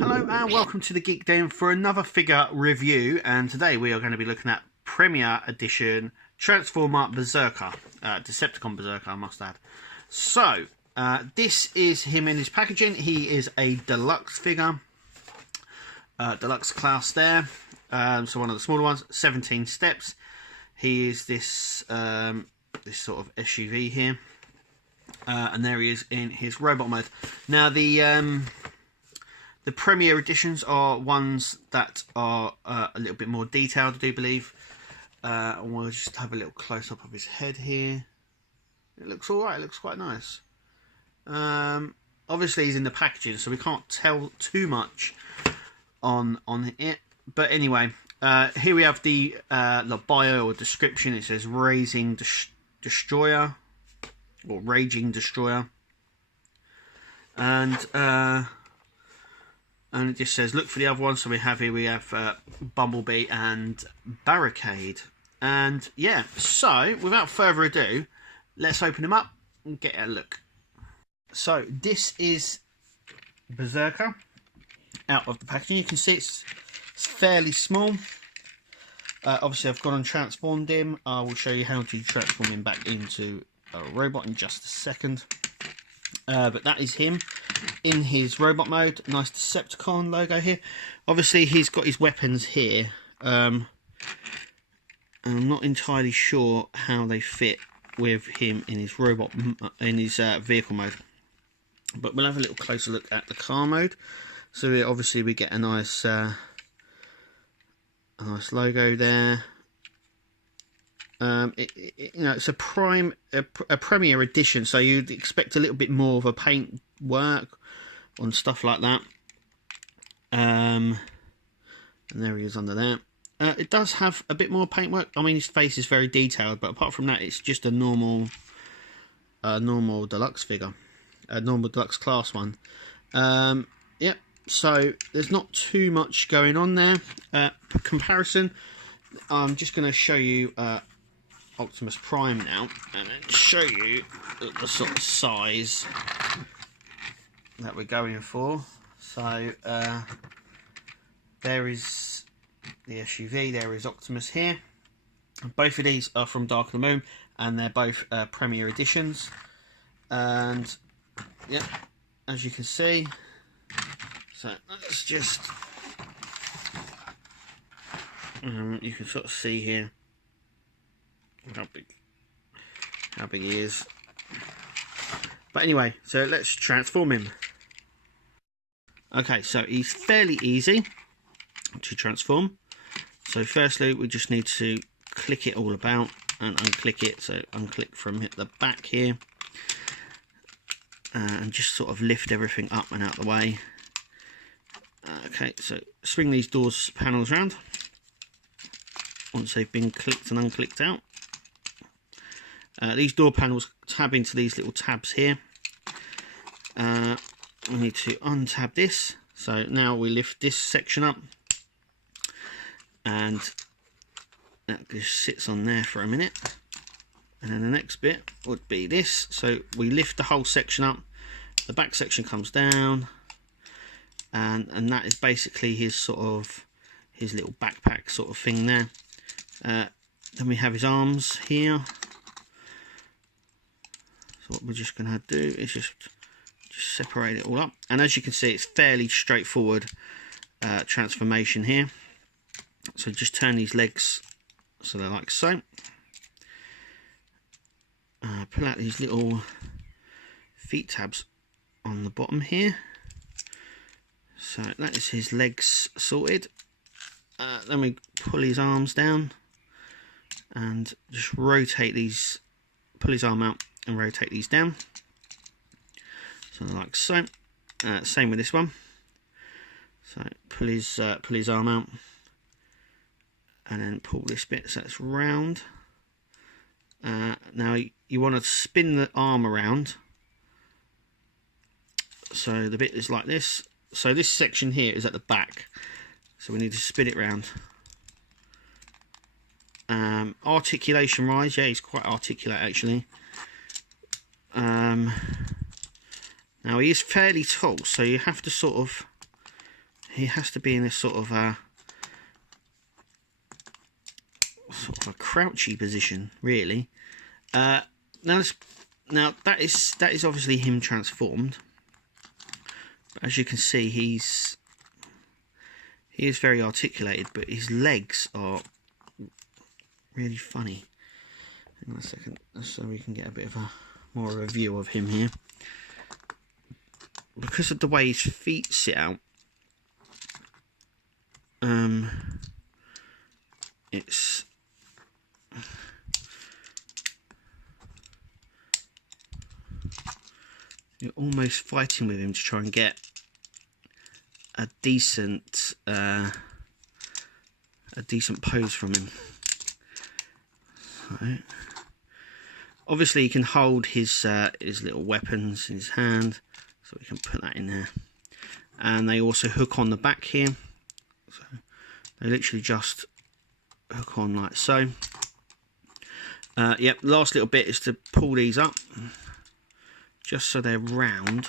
Hello and welcome to the Geek Den for another figure review, and today we are going to be looking at Premier Edition Transformer Berserker, Decepticon Berserker I must add. So this is him in his packaging. He is a deluxe figure, deluxe class there, so one of the smaller ones, 17 steps. He is this this sort of SUV here, and there he is in his robot mode. Now the Premier editions are ones that are a little bit more detailed, I do believe. And we'll just have a little close up of his head here. It looks alright, it looks quite nice. Obviously he's in the packaging, so we can't tell too much on it. But anyway, here we have the bio or description. It says Raising Destroyer, or Raging Destroyer. And it just says look for the other ones. So we have Bumblebee and Barricade. And yeah, so without further ado, let's open them up and get a look. So this is Berserker out of the packaging. You can see it's fairly small. Obviously I've gone and transformed him. I will show you how to transform him back into a robot in just a second. But that is him in his robot mode. Nice Decepticon logo here. Obviously he's got his weapons here. And I'm not entirely sure how they fit with him in his robot, in his vehicle mode. But we'll have a little closer look at the car mode. So obviously we get a nice logo there. You know, it's a Premier edition, so you'd expect a little bit more of a paint work on stuff like that. And there he is under there. It does have a bit more paintwork. I mean, his face is very detailed, but apart from that, it's just a normal deluxe figure, a normal deluxe class one. Yep. So there's not too much going on there. Comparison. I'm just going to show you Optimus Prime now, and then show you the sort of size that we're going for. So there is the SUV, there is Optimus here. Both of these are from Dark of the Moon, and they're both Premier editions. And yeah, as you can see, so let's just you can sort of see here how big he is. But anyway, so let's transform him. Okay, so he's fairly easy to transform. So firstly we just need to click it all about and unclick it. So unclick from the back here, and just sort of lift everything up and out of the way. Okay, so swing these doors panels around once they've been clicked and unclicked out. These door panels tab into these little tabs here. We need to untab this. So now we lift this section up, and that just sits on there for a minute. And then the next bit would be this. So we lift the whole section up, the back section comes down, and that is basically his sort of his little backpack sort of thing there. Then we have his arms here. So what we're just going to do is just separate it all up, and as you can see, it's fairly straightforward transformation here. So just turn these legs so they're like so. Pull out these little feet tabs on the bottom here. So that is his legs sorted. Then we pull his arms down and just rotate these, pull his arm out and rotate these down. So like so. Same with this one. So pull his arm out and then pull this bit so it's round. Now you want to spin the arm around so the bit is like this. So this section here is at the back, so we need to spin it round. Articulation wise, yeah, he's quite articulate actually. Now he is fairly tall, so you have to sort of, he has to be in this sort of a crouchy position, really. Now that is obviously him transformed. But as you can see, he is very articulated, but his legs are really funny. Hang on a second, so we can get a bit of more of a view of him here. Because of the way his feet sit out, it's you're almost fighting with him to try and get a decent pose from him. So, obviously, he can hold his little weapons in his hand, so we can put that in there. And they also hook on the back here, so they literally just hook on like so. Yep, last little bit is to pull these up, just so they're round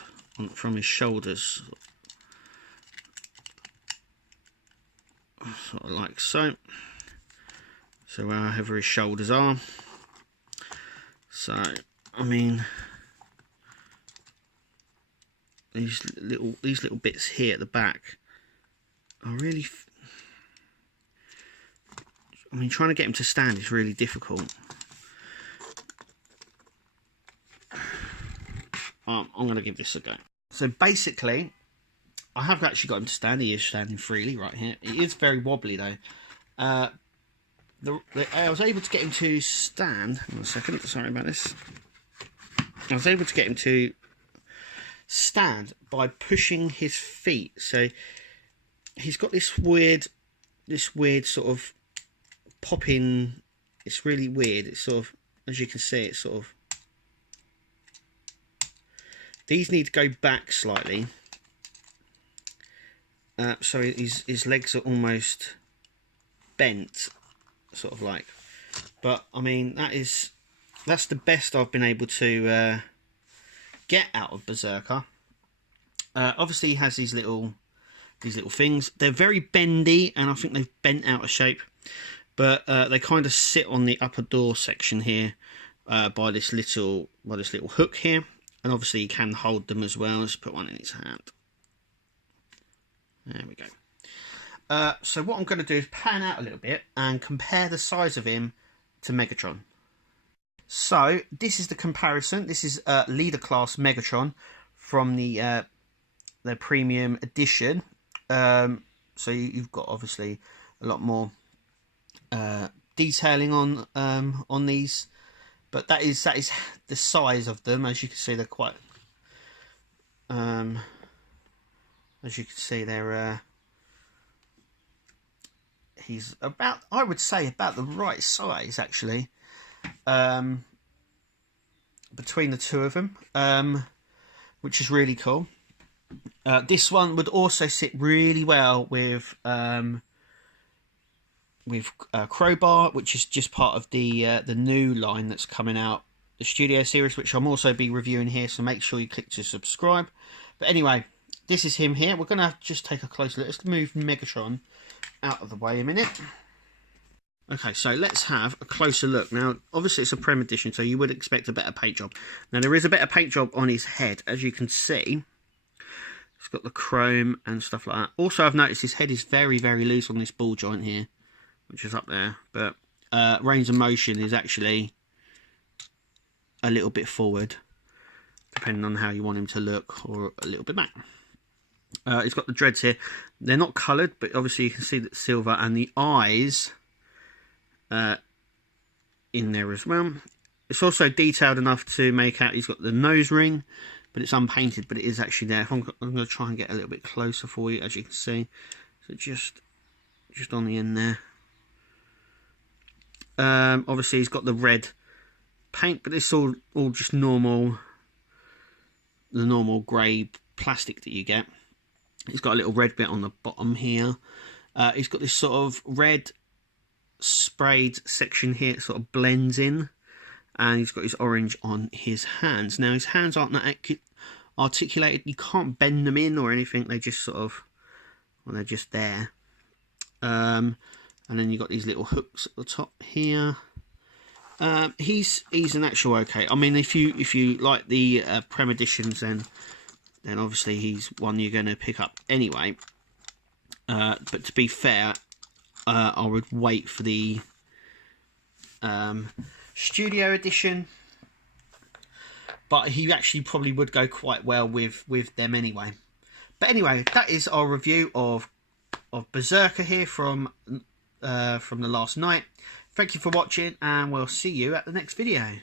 from his shoulders, sort of like so. So however his shoulders are. So I mean, these little bits here at the back are really. I mean, trying to get him to stand is really difficult. I'm going to give this a go. So basically, I have actually got him to stand. He is standing freely right here. He is very wobbly though. I was able to get him to stand. Hang on a second. Sorry about this. I was able to get him to stand by pushing his feet. So he's got this weird sort of popping. It's really weird. It's sort of, as you can see, it's sort of. These need to go back slightly, so his legs are almost bent, sort of like. But I mean, that's the best I've been able to get out of Berserker. Obviously, he has these little things. They're very bendy, and I think they've bent out of shape. But they kind of sit on the upper door section here by this little hook here. And obviously he can hold them as well. Let's put one in his hand. There we go. So what I'm going to do is pan out a little bit and compare the size of him to Megatron. So this is the comparison. This is Leader Class Megatron from the premium edition. So you've got obviously a lot more detailing on these. But that is the size of them. As you can see, they're quite. As you can see, they're. He's about, I would say, about the right size actually. Between the two of them, which is really cool. This one would also sit really well with Crowbar, which is just part of the new line that's coming out, the Studio Series, which I'm also be reviewing here, so make sure you click to subscribe. But anyway, this is him here. We're going to just take a closer look. Let's move Megatron out of the way a minute. Okay, so let's have a closer look. Now, obviously it's a Prem edition, so you would expect a better paint job. Now, there is a better paint job on his head, as you can see. It's got the chrome and stuff like that. Also, I've noticed his head is very, very loose on this ball joint here, which is up there, but range of motion is actually a little bit forward, depending on how you want him to look, or a little bit back. He's got the dreads here. They're not coloured, but obviously you can see that silver, and the eyes in there as well. It's also detailed enough to make out he's got the nose ring, but it's unpainted, but it is actually there. I'm going to try and get a little bit closer for you, as you can see. So just on the end there. Obviously he's got the red paint, but it's all just normal, the normal grey plastic that you get. He's got a little red bit on the bottom here. He's got this sort of red sprayed section here. It sort of blends in, and he's got his orange on his hands. Now his hands aren't that articulated. You can't bend them in or anything. They just sort of, well, they're just there. And then you've got these little hooks at the top here. He's an actual okay. I mean, if you like the Prem editions, then obviously he's one you're going to pick up anyway. But to be fair, I would wait for the Studio edition. But he actually probably would go quite well with them anyway. But anyway, that is our review of Berserker here from the last night. Thank you for watching, and we'll see you at the next video.